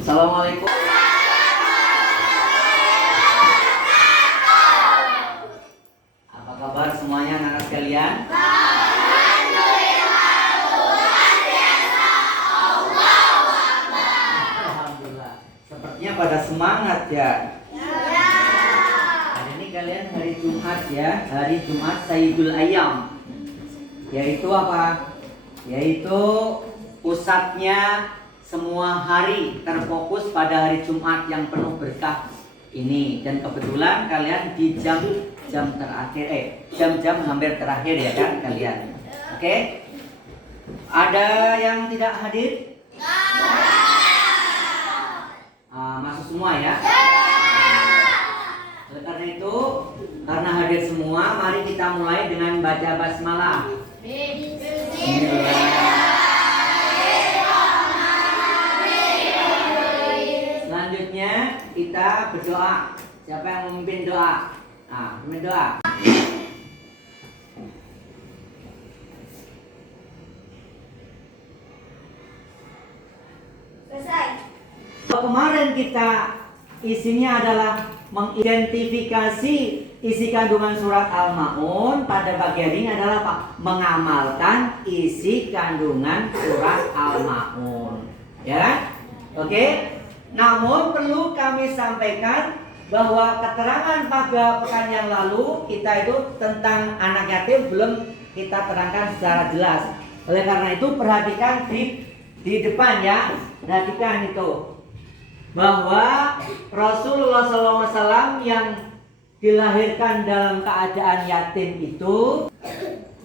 Assalamualaikum. Apa kabar semuanya anak-anak sekalian? Alhamdulillah. Sepertinya pada semangat ya. Hari ini kalian hari Jumat ya, hari Jumat Sayyidul Ayyam. Yaitu apa? Yaitu pusatnya semua hari terfokus pada hari Jumat yang penuh berkah ini. Dan kebetulan kalian di jam terakhir, jam-jam hampir terakhir ya kan kalian. Oke? Ada yang tidak hadir? Masuk semua ya? Oleh karena itu, karena hadir semua, mari kita mulai dengan baca basmalah. Selanjutnya kita berdoa. Siapa yang memimpin doa? Memimpin doa. Selesai. Kemarin kita isinya adalah mengidentifikasi isi kandungan surat Al-Ma'un. Pada bagian ini adalah apa? Mengamalkan isi kandungan surat Al-Ma'un. Ya, oke. Namun perlu kami sampaikan bahwa keterangan pada pekan yang lalu kita itu tentang anak yatim belum kita terangkan secara jelas. Oleh karena itu perhatikan di depan ya. Perhatikan itu bahwa Rasulullah SAW yang dilahirkan dalam keadaan yatim itu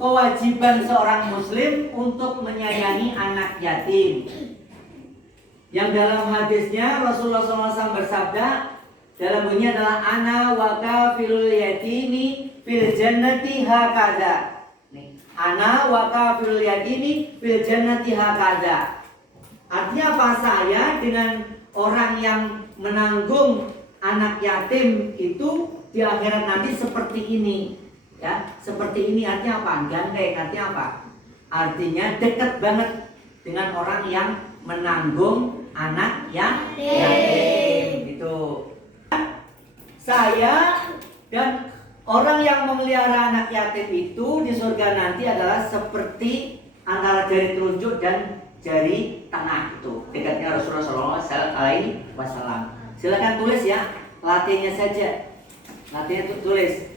kewajiban seorang muslim untuk menyayangi anak yatim. Yang dalam hadisnya Rasulullah SAW bersabda dalam bunyi adalah ana wa kafilul yatimi fil jannati hakadha. Nih, ana wa kafilul yatimi fil jannati hakadha. Artinya apa? Saya dengan orang yang menanggung anak yatim itu di akhirat nanti seperti ini. Ya, seperti ini artinya apa? Gandeng artinya apa? Artinya dekat banget dengan orang yang menanggung anak yang yatim itu. Saya dan orang yang memelihara anak yatim itu di surga nanti adalah seperti antara jari telunjuk dan jari tengah itu, dekatnya Rasulullah SAW. Silakan tulis ya, latihnya saja. Latihnya itu tulis.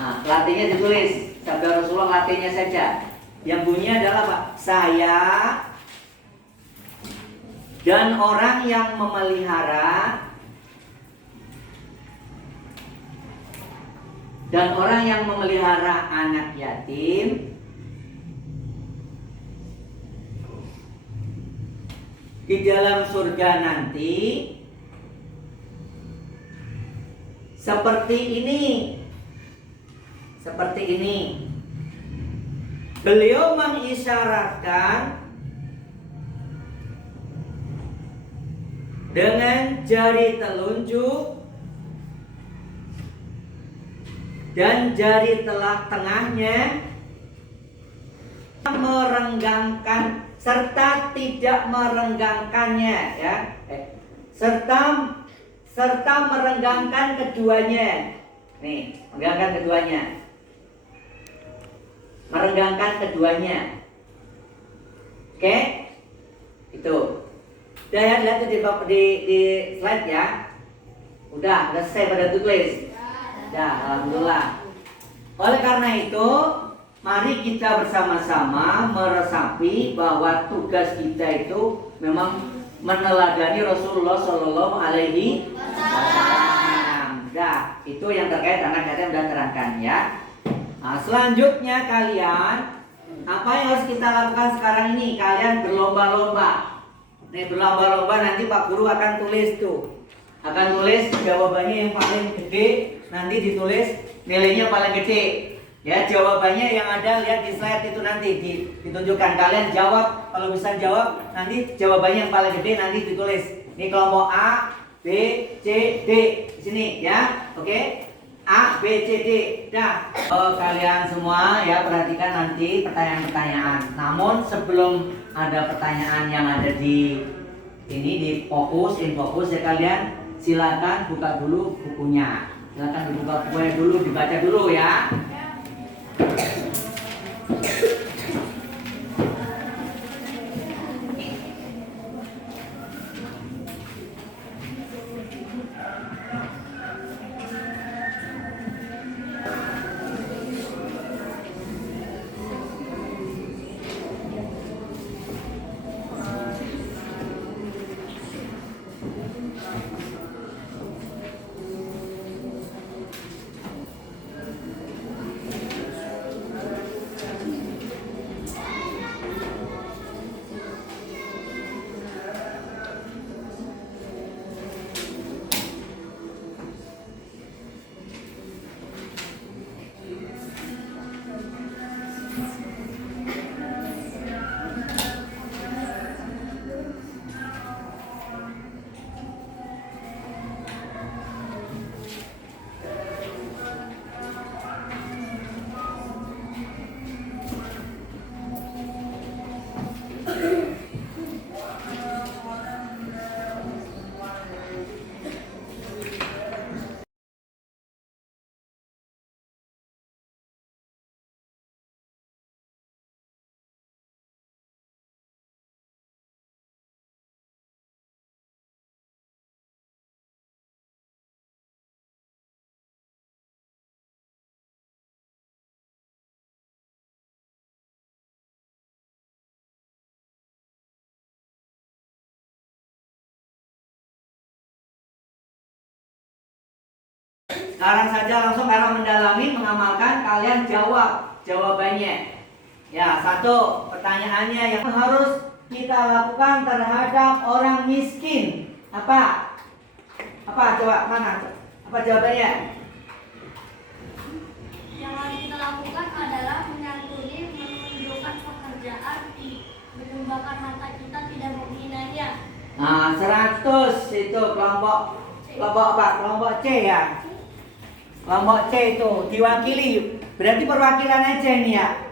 Nah, latihnya ditulis. Sabda Rasulullah latihnya saja. Yang bunyinya adalah apa? Saya dan orang yang memelihara anak yatim di dalam surga nanti seperti ini. Beliau mengisyaratkan dengan jari telunjuk dan jari tengahnya merenggangkan serta tidak merenggangkannya ya. Serta merenggangkan keduanya. Nih, merenggangkan keduanya. Oke? Itu. Udah ya, lihat di slide ya. Udah selesai pada tulis. Udah, alhamdulillah. Oleh karena itu, mari kita bersama-sama meresapi bahwa tugas kita itu memang meneladani Rasulullah Shallallahu Alaihi Wasallam. Nah, itu yang terkait anak yatim dan terangkan ya. Nah, selanjutnya kalian, apa yang harus kita lakukan sekarang ini? Kalian berlomba-lomba. Nih berlomba-lomba nanti Pak Guru akan tulis tuh. Akan tulis jawabannya yang paling gede, nanti ditulis nilainya paling gede. Ya, jawabannya yang ada lihat di slide itu nanti ditunjukkan. Kalian jawab, kalau bisa jawab nanti jawabannya yang paling gede nanti ditulis. Ini kelompok A, B, C, D. Di sini ya. Oke. A, B, C, D. Dah. Kalian semua ya perhatikan nanti pertanyaan-pertanyaan. Namun sebelum ada pertanyaan yang ada di Ini di fokus, in fokus ya kalian. Silakan buka dulu bukunya. Silakan dibuka bukunya dulu, dibaca dulu ya. Sekarang saja langsung karena mendalami, mengamalkan, kalian jawab jawabannya. Ya, satu pertanyaannya yang harus kita lakukan terhadap orang miskin. Apa? Apa? Coba mana? Apa jawabannya? Yang harus kita lakukan adalah menyantuni, menunjukkan pekerjaan, menyumbangkan harta kita, tidak menghinanya. Nah, 100 itu kelompok apa? Kelompok C ya. Kelompok C itu diwakili. Berarti perwakilan aja ini ya.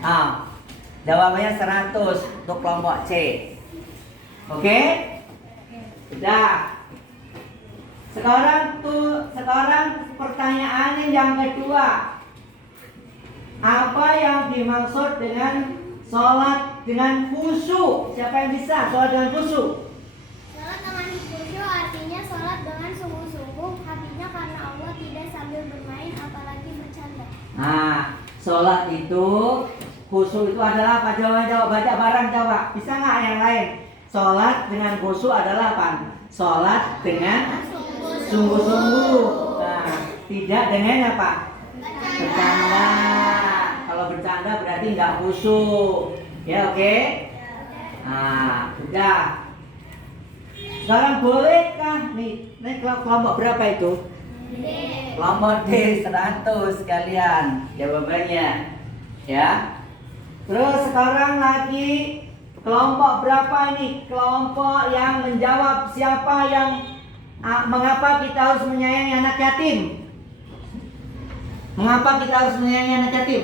Nah, jawabannya 100 untuk kelompok C. Oke? Sudah. Sekarang pertanyaannya yang kedua. Apa yang dimaksud dengan sholat dengan khusyuk? Siapa yang bisa sholat dengan khusyuk? Sholat dengan khusyuk artinya sholat dengan sungguh-sungguh, hatinya karena Allah, tidak sambil bermain apalagi bercanda. Nah, sholat itu khusyuk itu adalah apa? Jawab baca bareng coba. Bisa nggak yang lain? Sholat dengan khusyuk adalah apa? Sholat dengan sungguh-sungguh. Nah, tidak dengan apa? Bercanda. Kalau bercanda berarti nggak khusyuk. Ya oke? Nah, sudah. Sekarang bolehkah nih kelompok berapa itu? Kelompok D 100 kalian jawabannya. Ya. Terus sekarang lagi kelompok berapa ini? Kelompok yang menjawab siapa yang mengapa kita harus menyayangi anak yatim? Mengapa kita harus menyayangi anak yatim?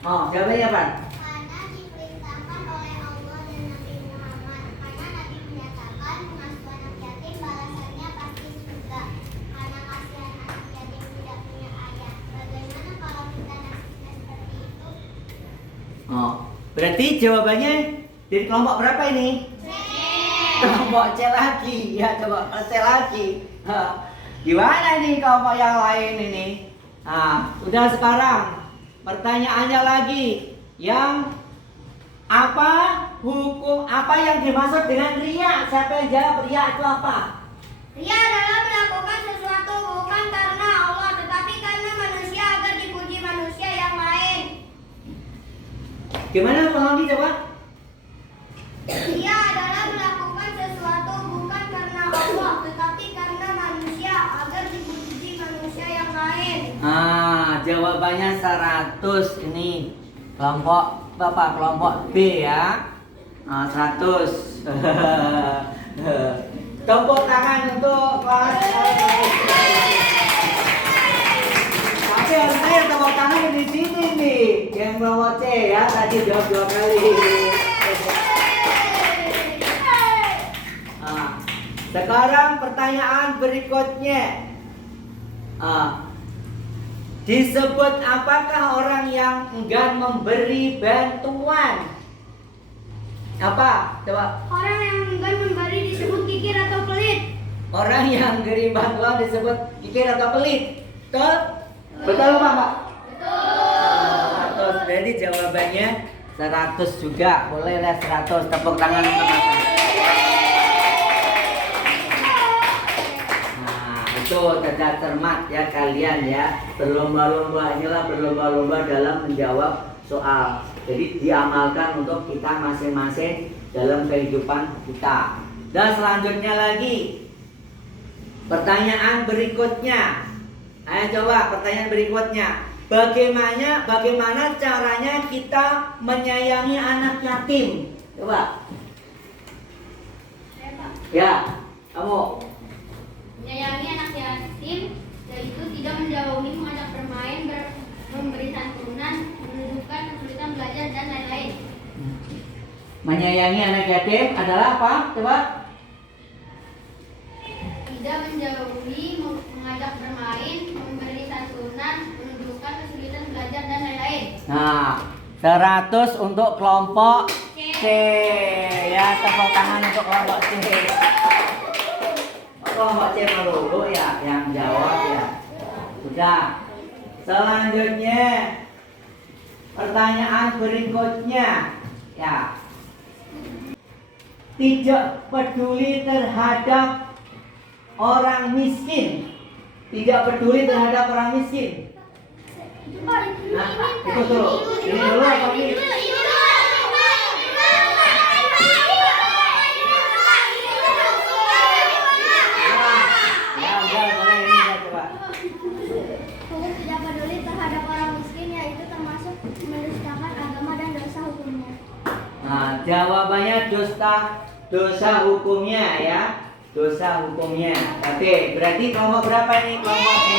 Oh, jawabannya apa? Karena diperintahkan oleh Allah dan Nabi Muhammad. Karena Nabi menyatakan mengasuh anak yatim balasannya pasti surga. Karena kasihan anak yatim tidak punya ayah. Bagaimana kalau kita nasibnya seperti itu? Oh, berarti jawabannya dari kelompok berapa ini? C. Kelompok C lagi. Ya, coba C lagi. Gimana nih kelompok yang lain ini? Nah, udah sekarang pertanyaannya lagi, yang apa hukum, apa yang dimaksud dengan riya? Siapa yang jawab riya itu apa? Ria adalah melakukan sesuatu bukan karena Allah, tetapi karena manusia agar dipuji manusia yang lain. Gimana ulangi coba? Ria adalah melakukan sesuatu bukan karena Allah, tetapi karena manusia agar dipuji manusia yang lain. Jawabannya 100 ini kelompok Bapak, kelompok B ya. 100. Tepuk tangan untuk kelas. Tapi harusnya tepuk tangan di sini nih, yang kelompok C ya, tadi jawab 2 kali. Sekarang pertanyaan berikutnya. Disebut apakah orang yang enggan memberi bantuan? Apa? Coba. Orang yang enggan memberi disebut kikir atau pelit. Orang yang beri bantuan disebut kikir atau pelit. Betul? Betul Pak? Betul. 100. Jadi jawabannya 100 juga. Boleh lah 100. Tepuk tangan teman-teman. Nah, itu cerdas cermat ya kalian ya. Berlomba-lomba, inilah berlomba-lomba dalam menjawab soal. Jadi diamalkan untuk kita masing-masing dalam kehidupan kita. Dan selanjutnya lagi, pertanyaan berikutnya. Ayo coba pertanyaan berikutnya. Bagaimana caranya kita menyayangi anak yatim? Coba. Ya, kamu. Menyayangi anak yatim yaitu tidak menjauhi, mengajak bermain, memberi santunan, menunjukkan kesulitan belajar dan lain-lain. Menyayangi anak yatim adalah apa? Coba. Tidak menjauhi, mengajak bermain, memberi santunan, menunjukkan kesulitan belajar dan lain-lain. Nah, 100 untuk kelompok C. Ya, tepuk tangan untuk kelompok C. Kelompok C melulu ya yang jawab ya. Sudah. Selanjutnya pertanyaan berikutnya ya. Tidak peduli terhadap orang miskin. Tidak peduli terhadap orang miskin. Nah, itu dulu. Ini dulu apa ini? Tidak peduli terhadap orang miskin yaitu termasuk mendustakan agama dan dosa hukumnya. Nah, jawabannya dosa hukumnya ya. Dosa hukumnya. Oke, berarti kelompok berapa ini? Kelompok E.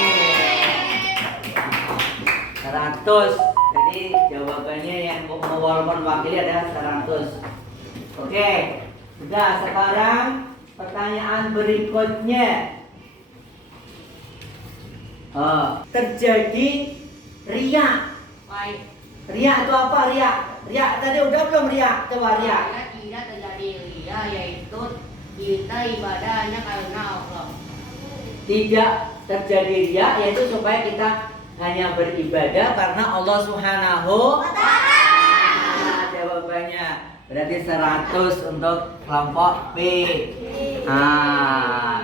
100. Jadi jawabannya yang walaupun wakili adalah 100. Oke. Sudah, sekarang pertanyaan berikutnya. Terjadi riak. Riak itu apa riak? Riak tadi udah belum riak? Coba riak. Tidak terjadi ria, yaitu kita ibadah hanya karena Allah. Tidak terjadi riak, yaitu supaya kita hanya beribadah karena Allah Subhanahu wa Ta'ala. Jawabannya berarti 100 untuk kelompok B.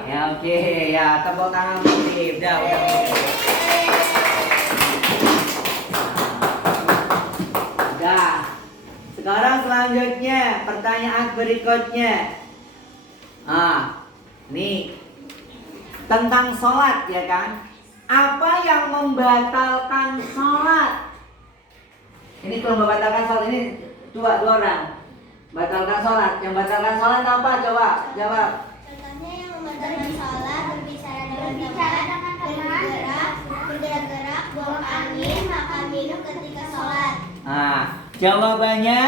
Ya oke ya, tepuk tangan untuk B. Udah. Udah. Sekarang selanjutnya pertanyaan berikutnya. Nih tentang sholat ya kan? Apa yang membatalkan sholat? Ini kalau membatalkan sholat ini dua orang. Batalkan sholat. Yang batalkan sholat apa? Coba jawab. Contohnya yang membatalkan sholat, berbicara dengan teman, bergerak-gerak, buang angin, makan minum ketika sholat. Jawabannya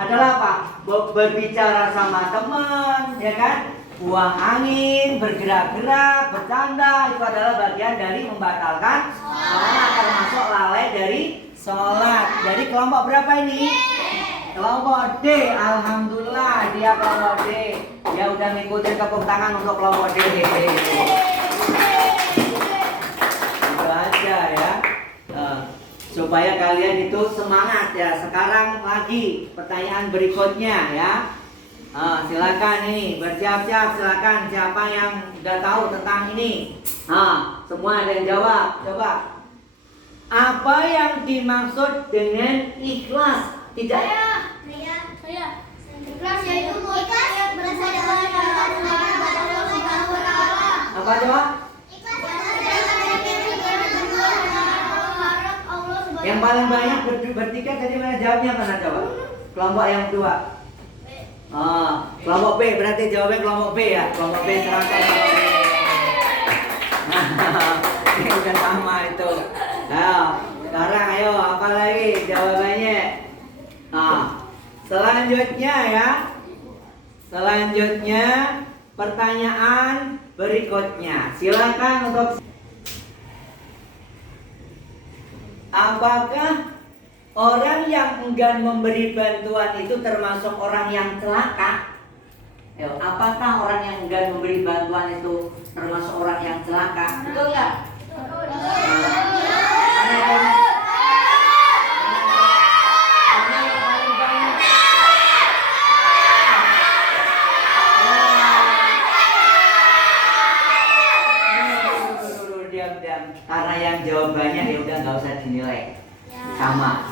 adalah apa? Berbicara sama teman, ya kan? Buang angin, bergerak-gerak, bercanda, itu adalah bagian dari membatalkan sholat, termasuk lalai dari sholat. Jadi kelompok berapa ini? Kelompok D. Alhamdulillah dia kelompok D. Dia udah ngikutin tepuk tangan untuk kelompok D. Itu aja ya. Supaya kalian itu semangat ya. Sekarang lagi pertanyaan berikutnya ya. Silakan ini bersiap-siap, silakan siapa yang udah tahu tentang ini. Semua ada yang jawab. Coba. Apa yang dimaksud dengan ikhlas? Tidak. Saya. Ikhlas yaitu ikhlas berasal dari Allah Subhanahu wa Ta'ala. Apa coba? Yang paling banyak bertiga tadi mana jawabnya mana coba? Kelompok yang kedua. Kelompok B berarti jawabnya kelompok B ya. Kelompok B serangkai kelompok B. Ini udah sama itu. Sekarang ayo apa lagi jawabannya? Selanjutnya ya. Selanjutnya pertanyaan berikutnya. Silakan untuk apakah orang yang enggan memberi bantuan itu termasuk orang yang celaka? Apakah orang yang enggan memberi bantuan itu termasuk orang yang celaka? Betul nggak? Diam-diam. Karena yang jawabannya ya udah nggak usah dinilai. Sama.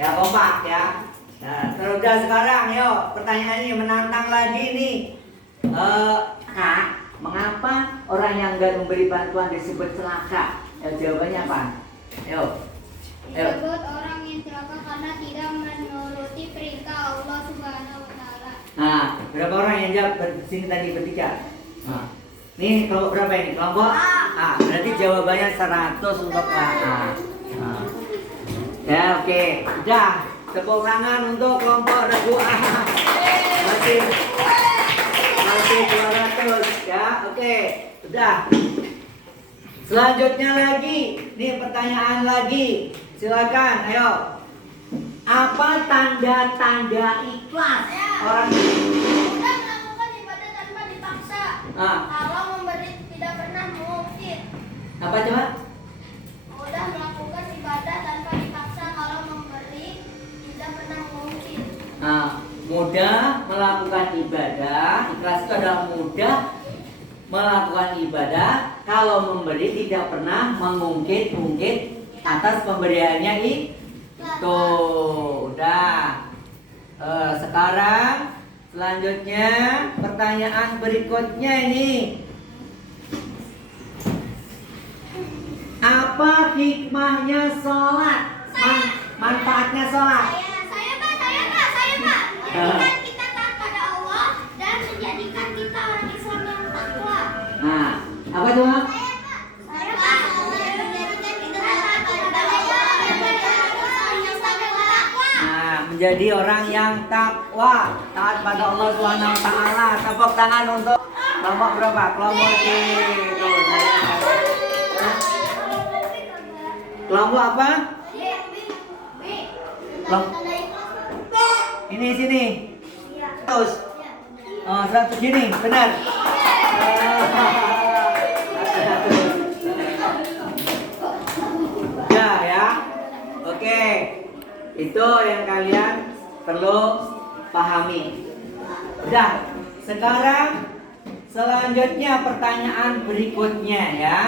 Ya kompak ya. Nah, terus udah sekarang yuk pertanyaannya menantang lagi nih. Kak, mengapa orang yang enggak memberi bantuan disebut celaka? Jawabannya apa? Yuk. Disebut orang yang celaka karena tidak menuruti perintah Allah Subhanahu wa taala. Nah, berapa orang yang jawab sini tadi bertiga? Nah, nih kelompok berapa ini? Kelompok A. Berarti jawabannya 100 untuk A. Nah. Ya oke, udah. Tepuk tangan untuk kelompok regu A. Masih 200 ya. Oke, udah. Selanjutnya lagi, nih pertanyaan lagi. Silakan, ayo. Apa tanda-tanda ikhlas orang Mudah melakukan ibadah tanpa dipaksa. Ah. Kalau memberi tidak pernah mengungkit. apa coba? Mudah melakukan ibadah tanpa dipaksa. Kalau memberi tidak pernah mengungkit. Nah, mudah melakukan ibadah. Ikhlas itu adalah mudah melakukan ibadah. Kalau memberi tidak pernah mengungkit-ungkit atas pemberiannya itu. Udah. Sekarang selanjutnya pertanyaan berikutnya ini. Apa hikmahnya sholat? Manfaatnya sholat? Saya Pak. Menjadikan kita taat pada Allah dan menjadikan kita orang Islam yang takwa. Nah, apa coba? Saya Pak. Menjadikan kita taat pada Allah dan menjadikan kita orang Islam yang takwa. Nah, menjadi orang yang takwa, taat pada Allah Subhanahu wa taala. Tepuk tangan untuk kelompok berapa? Kelompok C. Tuh, saya. Hah? Kelompok apa? Ini sini. 100. Oh, 100 gini, benar. Ya. Oke. Itu yang kalian perlu pahami. Udah. Sekarang selanjutnya pertanyaan berikutnya ya.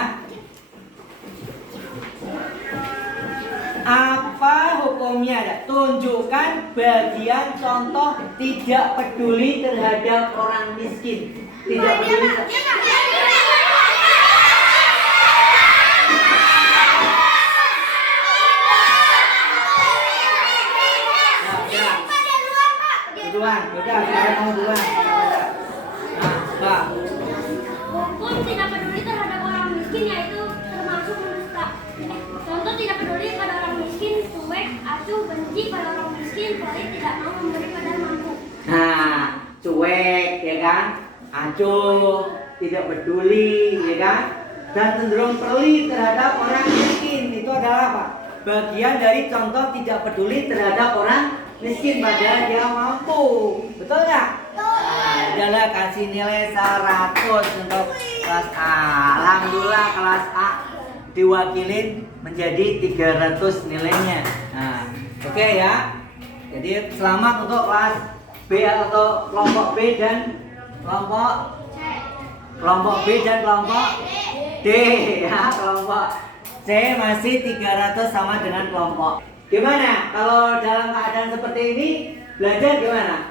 Apa hukumnya? Tunjukkan bagian contoh tidak peduli terhadap orang miskin. Tidak peduli. Duluan, udah, saya mau duluan. Nah, Mbak. Hukum tidak peduli terhadap orang miskin yaitu termasuk menista. Contoh tidak peduli pada orang miskin, cuek, acuh, benci pada orang miskin, pelit, tidak mau memberi pada mampu. Nah, cuek, ya kan? Acuh, tidak peduli, ya kan? Dan cenderung pelit terhadap orang miskin. Itu adalah apa? Bagian dari contoh tidak peduli terhadap orang miskin padahal dia mampu. Betul nggak? Nah, adalah kasih nilai 100 untuk kelas A. Alhamdulillah kelas A diwakilin menjadi 300 nilainya. Nah, oke ya. Jadi selamat untuk kelas B atau kelompok B dan kelompok B dan kelompok D ya. Kelompok C masih 300 sama dengan kelompok. Gimana kalau dalam keadaan seperti ini belajar gimana?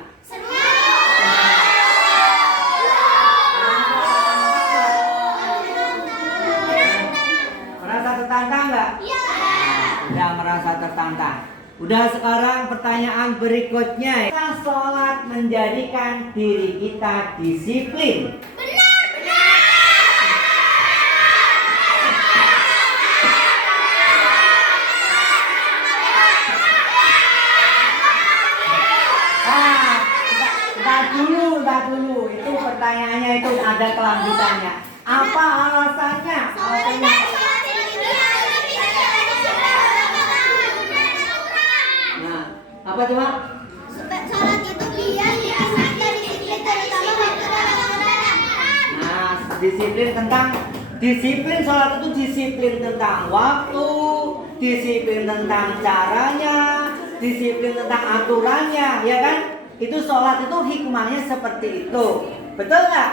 Merasa tertantang nggak? Iya. Udah merasa tertantang. Udah, sekarang pertanyaan berikutnya. Apakah sholat menjadikan diri kita disiplin? Tar dulu. Itu pertanyaannya itu ada kelanjutannya. Apa alasannya? Nah, apa coba? Sholat itu biar dipisah dari disiplin terutama waktu dalam Ramadan. Nah, disiplin sholat itu disiplin tentang waktu, disiplin tentang caranya, disiplin tentang aturannya, ya kan? Itu sholat itu hikmahnya seperti itu, betul nggak?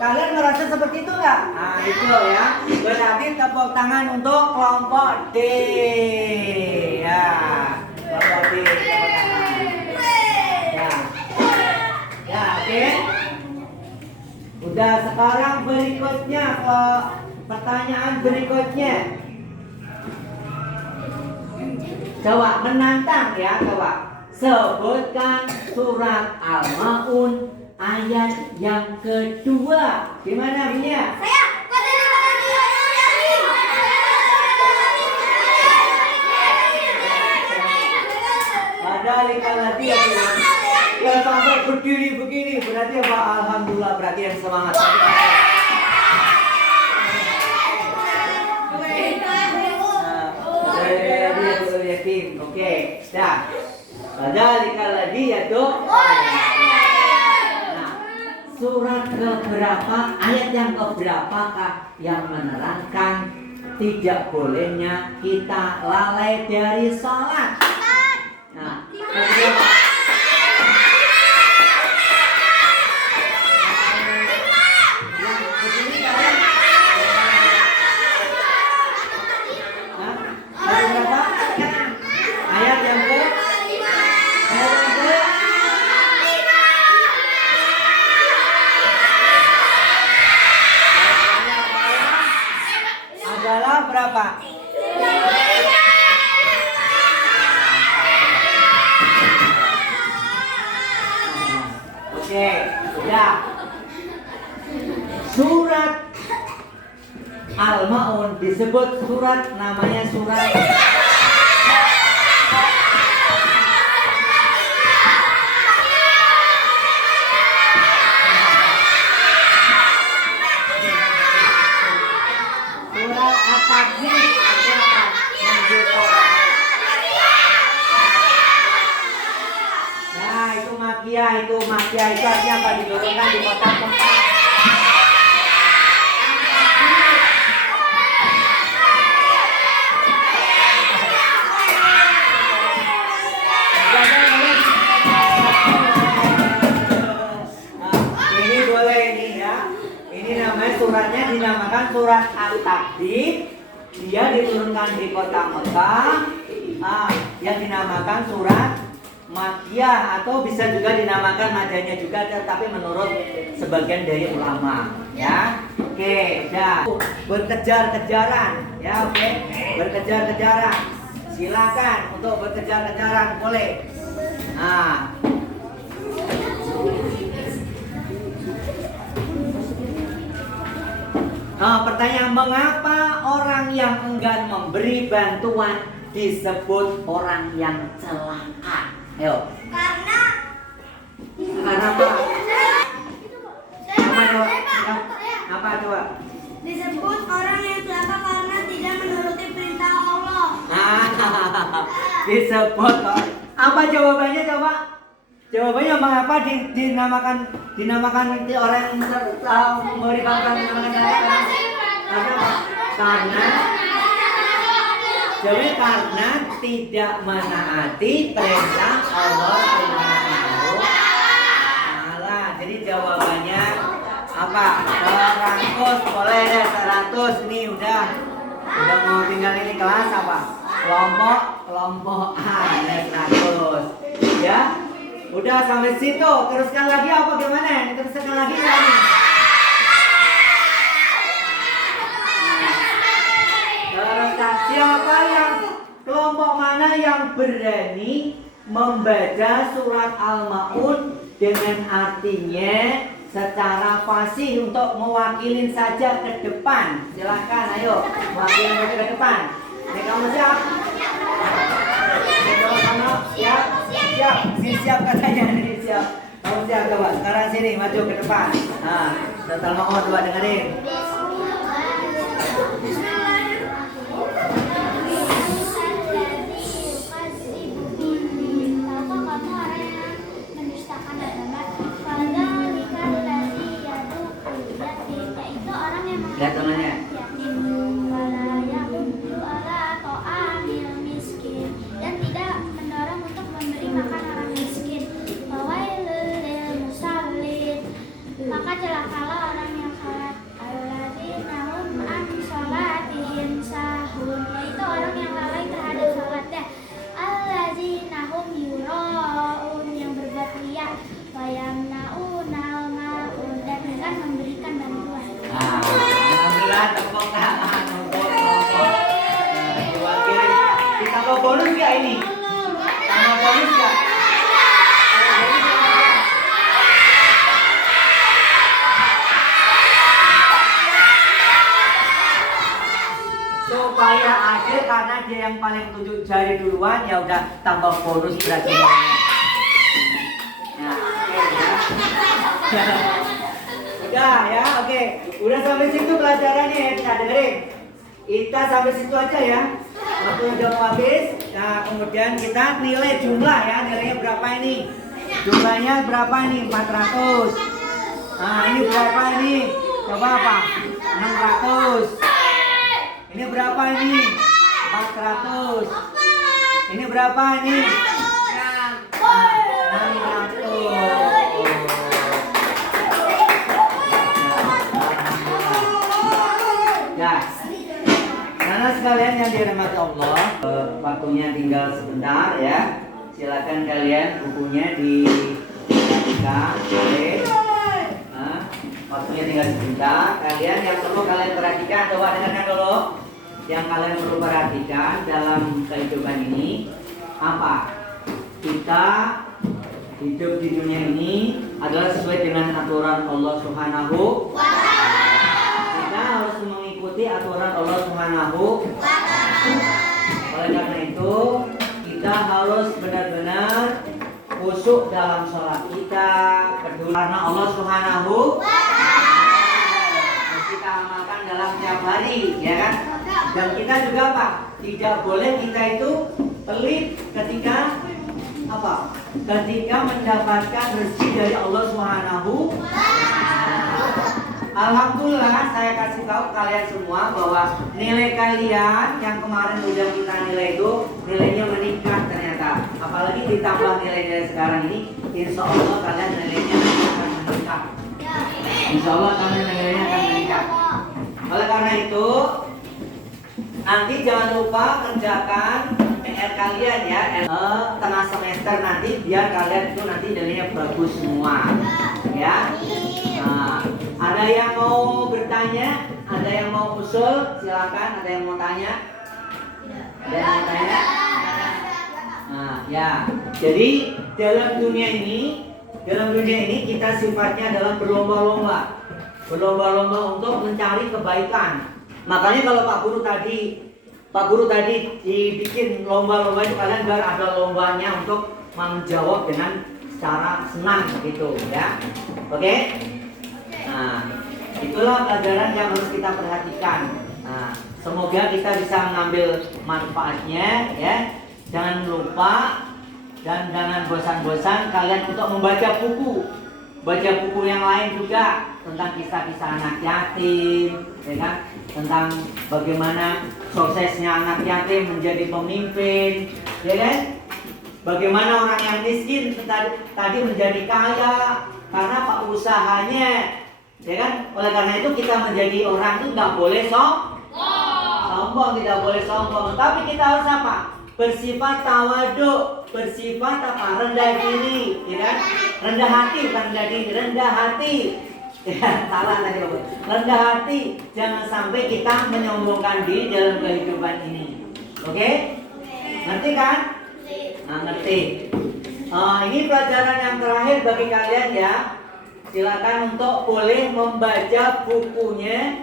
Kalian merasa seperti itu nggak? Nah itu ya. Berarti tepuk tangan untuk kelompok D. Ya, kelompok D. Tepuk tangan. Ya, ya oke. Udah, sekarang berikutnya pertanyaan berikutnya. Coba menantang ya, coba. Sebutkan surat Al-Maun ayat yang kedua. Gimana bunyinya? Saya Padahal ikan hati ya. Kalau sampai berdiri begini berarti apa? Alhamdulillah, berarti yang semangat. Oke, dah. Padahal ikan lagi ya tuh. Surat keberapa, ayat yang keberapakah yang menerangkan tidak bolehnya kita lalai dari sholat? Nah, keberapa? Ayat yang ke? Adalah berapa? Oke, sudah. Surat Al-Maun disebut surat, namanya surat At-Takwir atau apa? Nah, itu makia itu artinya apa? Diturunkan di kotak tempat. Ini boleh ini ya. Ini namanya suratnya dinamakan surat At-Takwir. Dia diturunkan di kota Mekah. Yang dinamakan surat Makkiyah atau bisa juga dinamakan Madaniyah juga, tetapi menurut sebagian dari ulama ya. Oke, udah. Berkejar-kejaran ya, oke. Berkejar-kejaran. Silakan untuk berkejar-kejaran, boleh. Pertanyaan, mengapa orang yang enggan memberi bantuan disebut orang yang celaka? Ayo. Karena apa? Apa coba? disebut orang yang celaka karena tidak menuruti perintah Allah. Disebut. Apa jawabannya coba? Jawabannya mengapa dinamakan orang yang memberi bantuan dinamakan celaka? Karena tidak menaati perintah Allah Subhanahu wa Ta'ala. Jadi jawabannya apa? 100, boleh deh 100. Ini udah mau tinggal ini kelas apa? Kelompok A ya 100. Ya. Udah sampai situ. Teruskan lagi apa gimana? Teruskan lagi ya. Siapa kelompok mana yang berani membaca surat Al-Maun dengan artinya secara fasih untuk mewakilin saja ke depan? Silakan, ayo mewakilin saja ke depan. Ini kamu siap? Siap katanya nih, siap. Siap, coba sekarang sini maju ke depan. Nah, Dr. Mahmud coba dengerin. Lihat temannya. Dan tidak mendorong untuk memberi makan orang miskin. Maka celakalah orang yang salat alladzina hum an salatihim sahun, yaitu orang yang lalai terhadap salatnya. Alladzina hum yuraun, yang berbuat riya, wa yamnaunal ma'un, dan enggan memberikan bantuan. Nah, alhamdulillah tepuk tangan untuk kelompok diwakili. Ditambah bonus nggak ini? Tambah bonus nggak? Supaya adil karena dia yang paling tunjuk jari duluan, ya udah tambah bonus berarti. Nah, oke ya. Udah ya, oke. Udah sampai situ pelajarannya ya, kita dengerin. Kita sampai situ aja ya. Waktu udah mau habis. Nah, kemudian kita nilai jumlah ya, nilainya berapa ini? Jumlahnya berapa ini? 400. Nah, ini berapa ini? Coba apa? 600. Ini berapa ini? 400. Ini berapa ini? 600. Ya, karena sekalian yang dirahmati Allah, waktunya tinggal sebentar ya. Silakan kalian bukunya diperhatikan, oke? Waktunya tinggal sebentar. Kalian yang perlu kalian perhatikan, coba dengarkan dulu. Yang kalian perlu perhatikan dalam kehidupan ini apa? Kita hidup di dunia ini adalah sesuai dengan aturan Allah Subhanahu. Kita harus mengikuti aturan Allah Subhanahu. Oleh karena itu, kita harus benar-benar khusyuk dalam sholat kita, peduli karena Allah Subhanahu. Kita amalkan dalam setiap hari, ya kan? Dan kita juga apa? Tidak boleh kita itu pelit ketika apa? Ketika mendapatkan rezeki dari Allah Subhanahu. Alhamdulillah, saya kasih tahu kalian semua bahwa nilai kalian yang kemarin udah kita nilai itu nilainya meningkat ternyata. Apalagi ditambah nilai-nilai sekarang ini, insya Allah kalian nilainya akan meningkat. Insya Allah kalian nilainya akan meningkat. Oleh karena itu, nanti jangan lupa kerjakan PR kalian ya, tengah semester nanti biar kalian itu nanti nilainya bagus semua, ya. Nah, ada yang mau bertanya, ada yang mau usul, silakan. Ada yang mau tanya? Ada yang mau tanya? Nah, ya. Jadi dalam dunia ini kita sifatnya adalah berlomba-lomba untuk mencari kebaikan. Makanya kalau Pak Guru tadi dibikin lomba-lomba itu kalian biar ada lombanya untuk menjawab dengan secara senang gitu ya. Oke? Nah, itulah pelajaran yang harus kita perhatikan. Nah, semoga kita bisa mengambil manfaatnya ya. Jangan lupa dan jangan bosan-bosan kalian untuk membaca buku. Baca buku yang lain juga tentang kisah-kisah anak yatim, ya kan? Tentang bagaimana suksesnya anak yatim menjadi pemimpin, ya kan? Bagaimana orang yang miskin tadi menjadi kaya karena apa usahanya, ya kan? Oleh karena itu kita menjadi orang itu nggak boleh sombong, tidak boleh sombong. Tapi kita harus apa? Bersifat tawaduk, bersifat apa? Rendah diri, ya kan? Rendah hati, bukan rendah diri, rendah hati. Ya, salah tadi Bapak. Rendah hati, jangan sampai kita menyombongkan diri dalam kehidupan ini. Oke? Ngerti kan? Nah, ngerti. Ini pelajaran yang terakhir bagi kalian ya. Silakan untuk boleh membaca bukunya,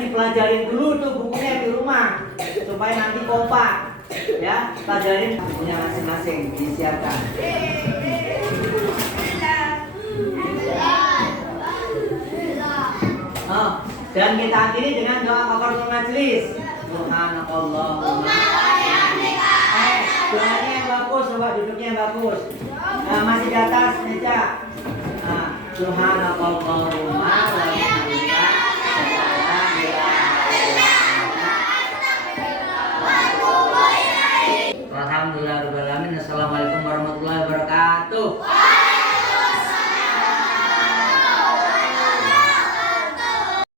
dipelajarin dulu tuh bukunya di rumah supaya nanti kompak. Ya, pelajarin bukunya masing-masing disiapkan. Dan kita akhiri dengan doa kafaratul majelis. Subhanallahumma. Doanya yang bagus, coba duduknya yang bagus. Nah, masih di atas meja. Nah, subhanallahumma.